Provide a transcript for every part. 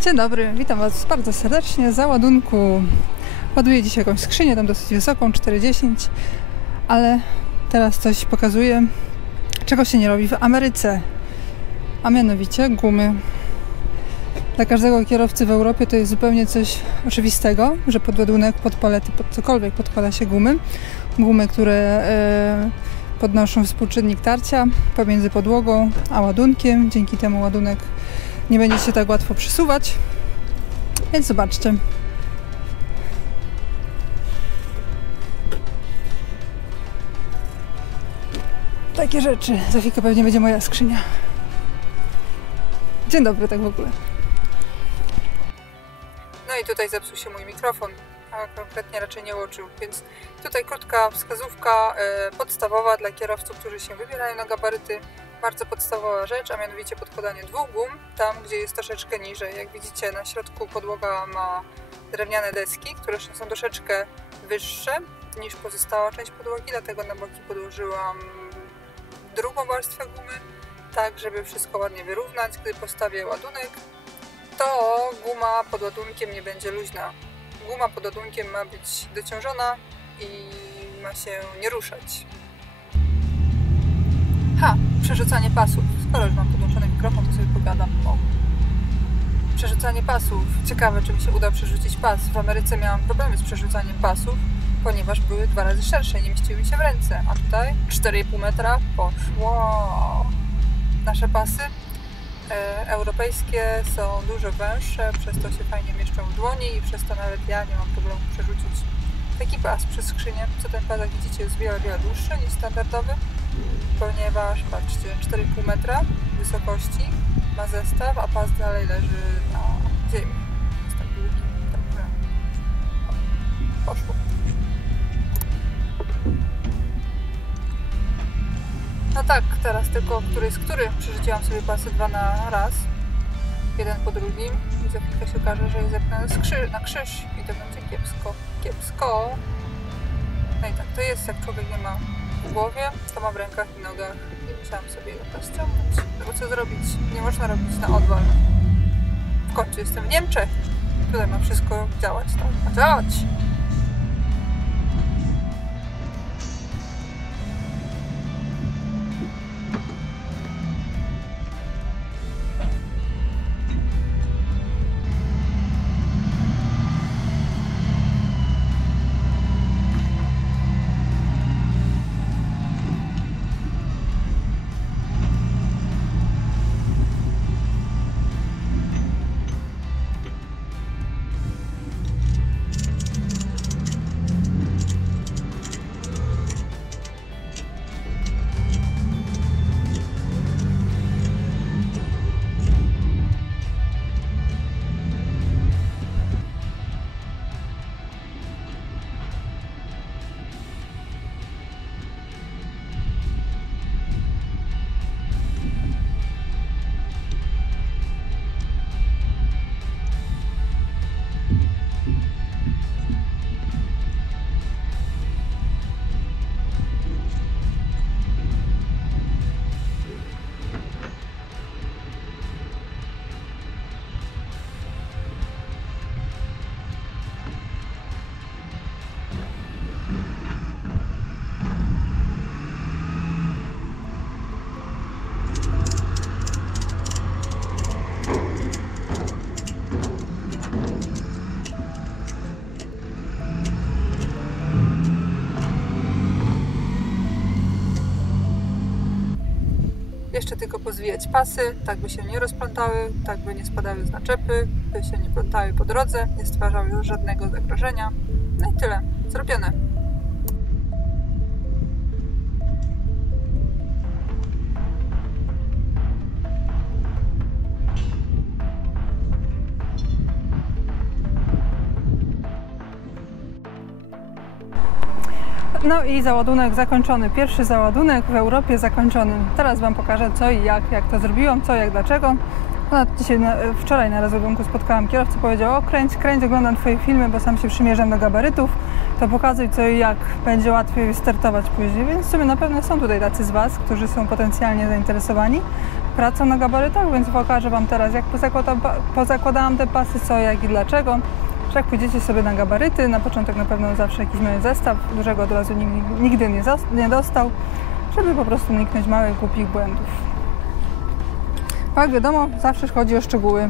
Dzień dobry, witam Was bardzo serdecznie. Za ładunku ładuję dzisiaj jakąś skrzynię, tam dosyć wysoką, 4,10, ale teraz coś pokazuję, czego się nie robi w Ameryce, a mianowicie gumy. Dla każdego kierowcy w Europie to jest zupełnie coś oczywistego, że pod ładunek, pod palety, pod cokolwiek podkłada się gumy. Gumy, które podnoszą współczynnik tarcia pomiędzy podłogą a ładunkiem. Dzięki temu ładunek nie będzie się tak łatwo przesuwać. Więc zobaczcie. Takie rzeczy. Za chwilkę pewnie będzie moja skrzynia. Dzień dobry, tak w ogóle. No i tutaj zepsuł się mój mikrofon, a konkretnie raczej nie łączył, więc tutaj krótka wskazówka podstawowa dla kierowców, którzy się wybierają na gabaryty. Bardzo podstawowa rzecz, a mianowicie podkładanie dwóch gum tam, gdzie jest troszeczkę niżej. Jak widzicie, na środku podłoga ma drewniane deski, które są troszeczkę wyższe niż pozostała część podłogi, dlatego na boki podłożyłam drugą warstwę gumy, tak żeby wszystko ładnie wyrównać. Gdy postawię ładunek, to guma pod ładunkiem nie będzie luźna. Guma pod ładunkiem ma być dociążona i ma się nie ruszać. Przerzucanie pasów. Skoro już mam podłączony mikrofon, to sobie pogadam. Przerzucanie pasów. Ciekawe, czy mi się uda przerzucić pas. W Ameryce miałam problemy z przerzucaniem pasów, ponieważ były 2 razy szersze i nie mieściły mi się w ręce. A tutaj 4,5 metra poszło. Nasze pasy europejskie są dużo węższe, przez to się fajnie mieszczą w dłoni i przez to nawet ja nie mam problemu przerzucić taki pas przez skrzynię. Co ten pas, jak widzicie, jest wiele dłuższy niż standardowy, ponieważ, patrzcie, 4,5 metra wysokości ma zestaw, a pas dalej leży na ziemi. Jest tak długi, także poszło. No tak, teraz tylko który jest który. Przerzuciłam sobie pasy 2 na raz, jeden po drugim i za chwilkę się okaże, że je zepnę na krzyż i to będzie kiepsko, kiepsko. No i tak to jest, jak człowiek nie ma w głowie, to ma w rękach i nogach i musiałam sobie to ściągnąć. Bo co zrobić? Nie można robić na odwal. W końcu jestem w Niemczech. Tutaj ma wszystko działać, tak? Ma działać! Jeszcze tylko pozwijać pasy, tak by się nie rozplątały, tak by nie spadały z naczepy, by się nie plątały po drodze, nie stwarzały żadnego zagrożenia. No i tyle. Zrobione. No i załadunek zakończony. Pierwszy załadunek w Europie zakończony. Teraz Wam pokażę co i jak to zrobiłam, co, jak, dlaczego. Wczoraj na rozładunku spotkałam kierowcę, powiedział: o, kręć, oglądam Twoje filmy, bo sam się przymierzam do gabarytów, to pokazuj co i jak, będzie łatwiej startować później. Więc w sumie na pewno są tutaj tacy z Was, którzy są potencjalnie zainteresowani. pracą na gabarytach, więc pokażę Wam teraz, jak pozakładałam te pasy, co, jak i dlaczego. Że jak pójdziecie sobie na gabaryty, na początek na pewno zawsze jakiś mały zestaw, dużego od razu nigdy nie dostał, żeby po prostu uniknąć małych, głupich błędów. Jak wiadomo, zawsze chodzi o szczegóły.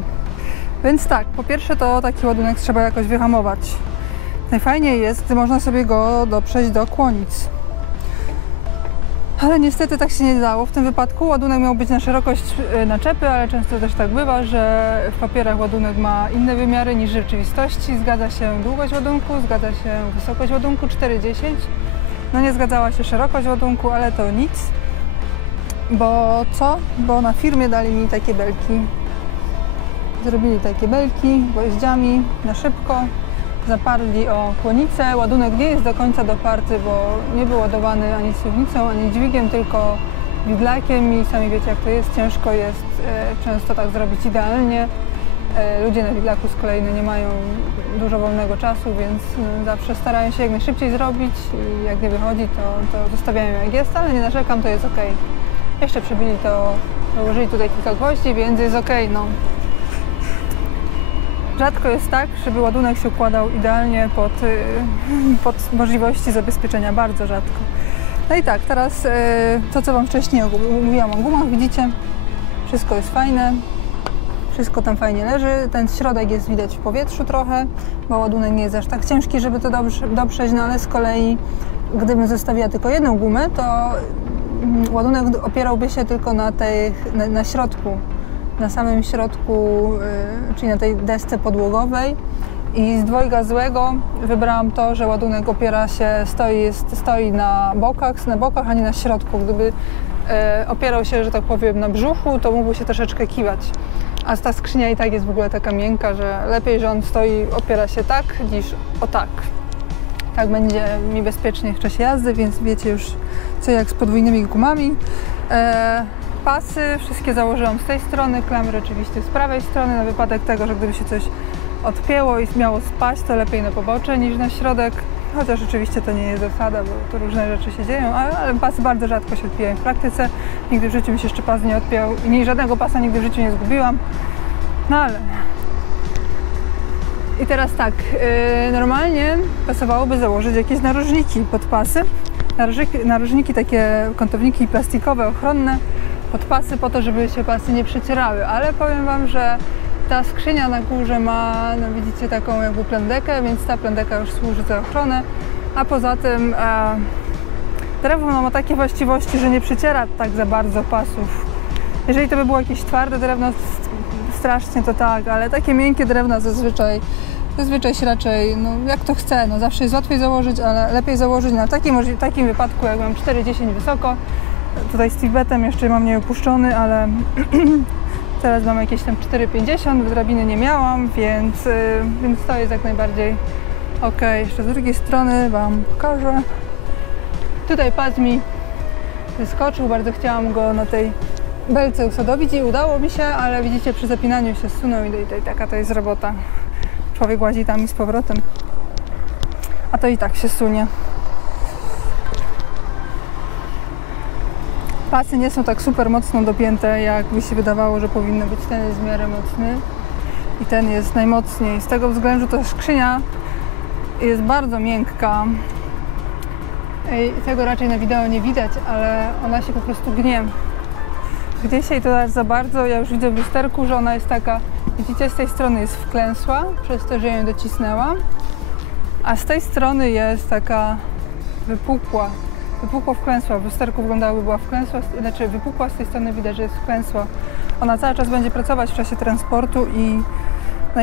Więc tak, po pierwsze to taki ładunek trzeba jakoś wyhamować. Najfajniej jest, gdy można sobie go doprzeć do kłonic. Ale niestety tak się nie dało. W tym wypadku ładunek miał być na szerokość naczepy, ale często też tak bywa, że w papierach ładunek ma inne wymiary niż w rzeczywistości. Zgadza się długość ładunku, zgadza się wysokość ładunku 4,10. No nie zgadzała się szerokość ładunku, ale to nic. Bo co? Bo na firmie dali mi takie belki. Zrobili takie belki gwoździami na szybko. Zaparli o kłonicę. Ładunek nie jest do końca doparty, bo nie był ładowany ani suwnicą, ani dźwigiem, tylko widlakiem i sami wiecie, jak to jest. Ciężko jest często tak zrobić idealnie. Ludzie na widlaku z kolei nie mają dużo wolnego czasu, więc zawsze starają się jak najszybciej zrobić i jak nie wychodzi, to zostawiają jak jest, ale nie narzekam, to jest ok. Jeszcze przybili to, dołożyli tutaj kilka gwoździ, więc jest ok. No. Rzadko jest tak, żeby ładunek się układał idealnie pod możliwości zabezpieczenia, bardzo rzadko. No i tak, teraz to, co Wam wcześniej mówiłam o gumach, widzicie, wszystko jest fajne, wszystko tam fajnie leży, ten środek jest widać w powietrzu trochę, bo ładunek nie jest aż tak ciężki, żeby to doprzeć, no ale z kolei, gdybym zostawiła tylko jedną gumę, to ładunek opierałby się tylko na środku, na samym środku, czyli na tej desce podłogowej i z dwojga złego wybrałam to, że ładunek opiera się, stoi na bokach, a nie na środku. Gdyby opierał się, że tak powiem, na brzuchu, to mógłby się troszeczkę kiwać. A ta skrzynia i tak jest w ogóle taka miękka, że lepiej, że on stoi, opiera się tak, niż o tak. Tak będzie mi bezpieczniej w czasie jazdy, więc wiecie już co jak z podwójnymi gumami. Pasy wszystkie założyłam z tej strony, klamry oczywiście z prawej strony, na wypadek tego, że gdyby się coś odpięło i miało spaść, to lepiej na pobocze niż na środek. Chociaż oczywiście to nie jest zasada, bo tu różne rzeczy się dzieją, ale pasy bardzo rzadko się odpijają w praktyce. Nigdy w życiu mi się jeszcze pas nie odpiął i żadnego pasa nigdy w życiu nie zgubiłam. No ale... I teraz tak, normalnie pasowałoby założyć jakieś narożniki pod pasy. Narożniki, takie kątowniki plastikowe, ochronne pod pasy, po to, żeby się pasy nie przecierały, ale powiem Wam, że ta skrzynia na górze ma, no widzicie, taką jakby plandekę, więc ta plandeka już służy za ochronę, a poza tym drewno ma takie właściwości, że nie przeciera tak za bardzo pasów. Jeżeli to by było jakieś twarde drewno, strasznie to tak, ale takie miękkie drewna zazwyczaj się raczej, no jak to chce, no zawsze jest łatwiej założyć, ale lepiej założyć na takim wypadku, jak mam 4,10 wysoko. Tutaj Stevebetem jeszcze mam nieopuszczony, ale teraz mam jakieś tam 4,50, drabiny nie miałam, więc to jest jak najbardziej ok. Jeszcze z drugiej strony Wam pokażę. Tutaj pas mi wyskoczył, bardzo chciałam go na tej belce usadowić i udało mi się, ale widzicie, przy zapinaniu się zsunął i taka to jest robota. Człowiek łazi tam i z powrotem, a to i tak się sunie. Pasy nie są tak super mocno dopięte, jak by się wydawało, że powinno być. Ten jest w miarę mocny i ten jest najmocniej. Z tego względu, że ta skrzynia jest bardzo miękka. Tego raczej na wideo nie widać, ale ona się po prostu gnie. Gdzie się jej to aż za bardzo, ja już widzę w lusterku, że ona jest taka, widzicie, z tej strony jest wklęsła, przez to, że ją docisnęłam, a z tej strony jest taka wypukła wklęsła. W lusterku wyglądało, by była wklęsła, znaczy wypukła, z tej strony widać, że jest wklęsła. Ona cały czas będzie pracować w czasie transportu i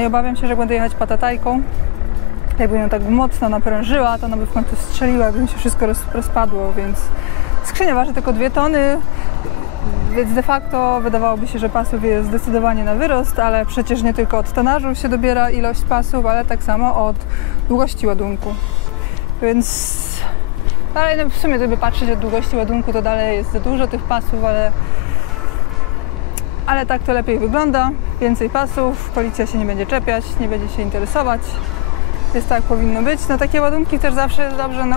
obawiam się, że jak będę jechać patatajką, jakbym ją tak mocno naprężyła, to ona by w końcu strzeliła, jakby mi się wszystko rozpadło, więc skrzynia waży tylko 2 tony, więc de facto wydawałoby się, że pasów jest zdecydowanie na wyrost, ale przecież nie tylko od tonażu się dobiera ilość pasów, ale tak samo od długości ładunku. Więc ale w sumie, gdyby patrzeć od długości ładunku, to dalej jest za dużo tych pasów, ale tak to lepiej wygląda. Więcej pasów, policja się nie będzie czepiać, nie będzie się interesować. Jest tak, jak powinno być. No takie ładunki też zawsze jest dobrze, no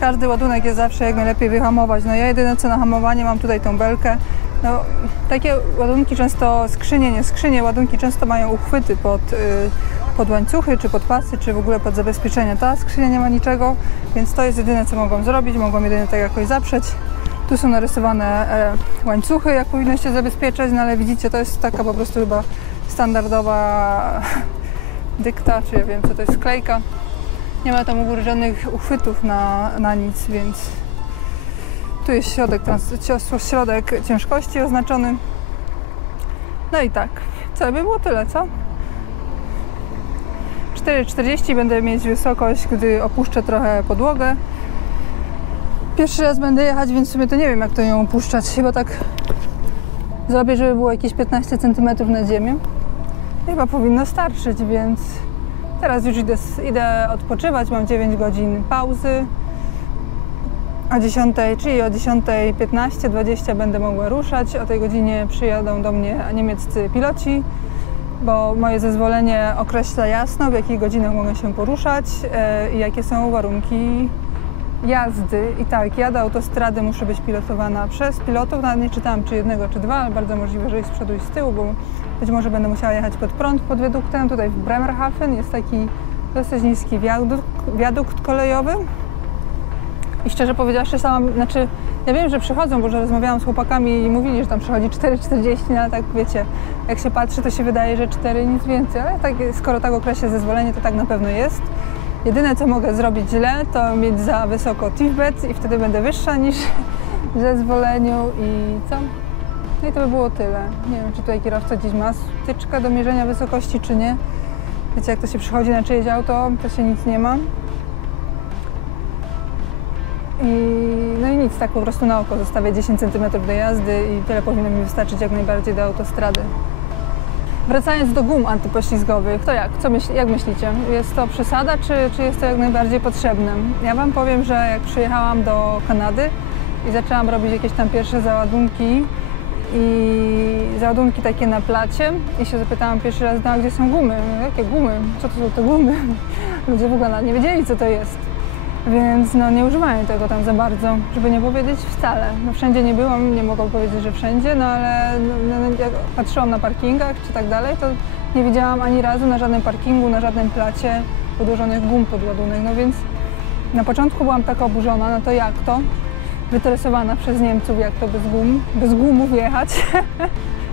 każdy ładunek jest zawsze jak najlepiej wyhamować. No ja jedyne co na hamowanie mam tutaj tą belkę, No, takie ładunki często, skrzynie, ładunki często mają uchwyty pod łańcuchy, czy pod pasy, czy w ogóle pod zabezpieczenia. Ta skrzynia nie ma niczego, więc to jest jedyne, co mogą zrobić. Mogą jedynie tak jakoś zaprzeć. Tu są narysowane łańcuchy, jak powinno się zabezpieczać, no ale widzicie, to jest taka po prostu chyba standardowa dykta, czy ja wiem, co to jest, sklejka. Nie ma tam u góry żadnych uchwytów na nic, więc tu jest środek ciężkości oznaczony. No i tak, co by było tyle, co? 4,40 będę mieć wysokość, gdy opuszczę trochę podłogę. Pierwszy raz będę jechać, więc w sumie to nie wiem, jak to ją opuszczać. Chyba tak zrobię, żeby było jakieś 15 cm nad ziemią. Chyba powinno starczyć, więc teraz już idę odpoczywać. Mam 9 godzin pauzy. O 10, czyli o 10:15, 20 będę mogła ruszać. O tej godzinie przyjadą do mnie niemieccy piloci, bo moje zezwolenie określa jasno, w jakich godzinach mogę się poruszać i jakie są warunki jazdy. I tak, jadę autostradę, muszę być pilotowana przez pilotów. Nawet nie czytałam, czy jednego, czy dwa, ale bardzo możliwe, że i z przodu, i z tyłu, bo być może będę musiała jechać pod prąd, pod wiaduktem. Tutaj w Bremerhaven jest taki dosyć niski wiadukt kolejowy. I szczerze powiedziawszy, ja wiem, że przychodzą, bo że rozmawiałam z chłopakami i mówili, że tam przychodzi 4,40, no ale tak wiecie, jak się patrzy, to się wydaje, że 4 nic więcej, ale tak, skoro tak określę zezwolenie, to tak na pewno jest. Jedyne, co mogę zrobić źle, to mieć za wysoko TIFBET i wtedy będę wyższa niż w zezwoleniu i co? No i to by było tyle. Nie wiem, czy tutaj kierowca gdzieś ma wtyczkę do mierzenia wysokości, czy nie. Wiecie, jak to się przychodzi na czyjeś auto, to się nic nie ma. No i nic, tak po prostu na oko zostawię 10 cm do jazdy i tyle powinno mi wystarczyć jak najbardziej do autostrady. Wracając do gum antypoślizgowych, to jak myślicie? Jest to przesada, czy jest to jak najbardziej potrzebne? Ja Wam powiem, że jak przyjechałam do Kanady i zaczęłam robić jakieś tam pierwsze załadunki takie na placie i się zapytałam pierwszy raz, no a gdzie są gumy? No, jakie gumy? Co to są te gumy? Ludzie w ogóle nie wiedzieli, co to jest. Więc no, nie używałem tego tam za bardzo, żeby nie powiedzieć wcale. No, wszędzie nie byłam, nie mogłam powiedzieć, że wszędzie, no ale jak patrzyłam na parkingach czy tak dalej, to nie widziałam ani razu na żadnym parkingu, na żadnym placie podłożonych gum pod ładunek. No więc na początku byłam taka oburzona, no to jak to? Wytresowana przez Niemców, jak to bez gumów jechać.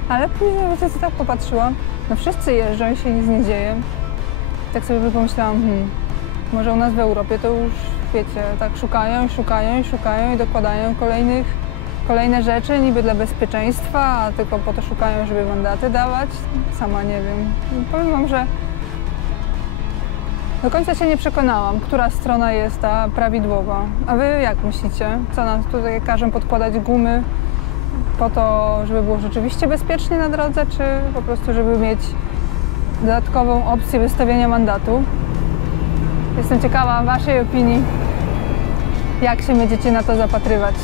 Ale później, wiecie co, tak popatrzyłam, no wszyscy jeżdżą i się nic nie dzieje. Tak sobie pomyślałam, może u nas w Europie to już, wiecie, tak szukają i dokładają kolejne rzeczy niby dla bezpieczeństwa, a tylko po to szukają, żeby mandaty dawać. Sama nie wiem. Powiem Wam, że do końca się nie przekonałam, która strona jest ta prawidłowa. A Wy jak myślicie? Co nam tutaj każą podkładać gumy po to, żeby było rzeczywiście bezpiecznie na drodze, czy po prostu, żeby mieć dodatkową opcję wystawienia mandatu? Jestem ciekawa Waszej opinii, jak się będziecie na to zapatrywać.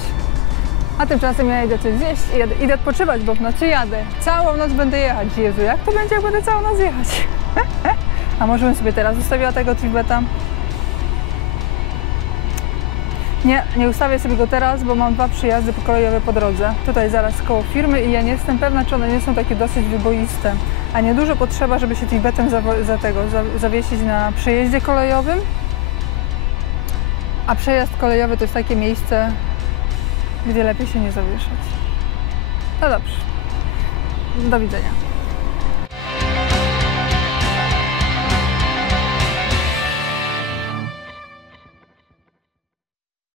A tymczasem ja idę coś zjeść i idę odpoczywać, bo w nocy jadę. Całą noc będę jechać. Jezu, jak to będzie, jak będę całą noc jechać? A może bym sobie teraz ustawiła tego TIFBETA? Nie ustawię sobie go teraz, bo mam 2 przyjazdy kolejowe po drodze. Tutaj zaraz koło firmy i ja nie jestem pewna, czy one nie są takie dosyć wyboiste. A niedużo potrzeba, żeby się TIFBETem zawiesić na przejeździe kolejowym. A przejazd kolejowy to jest takie miejsce, gdzie lepiej się nie zawieszać. No dobrze. Do widzenia.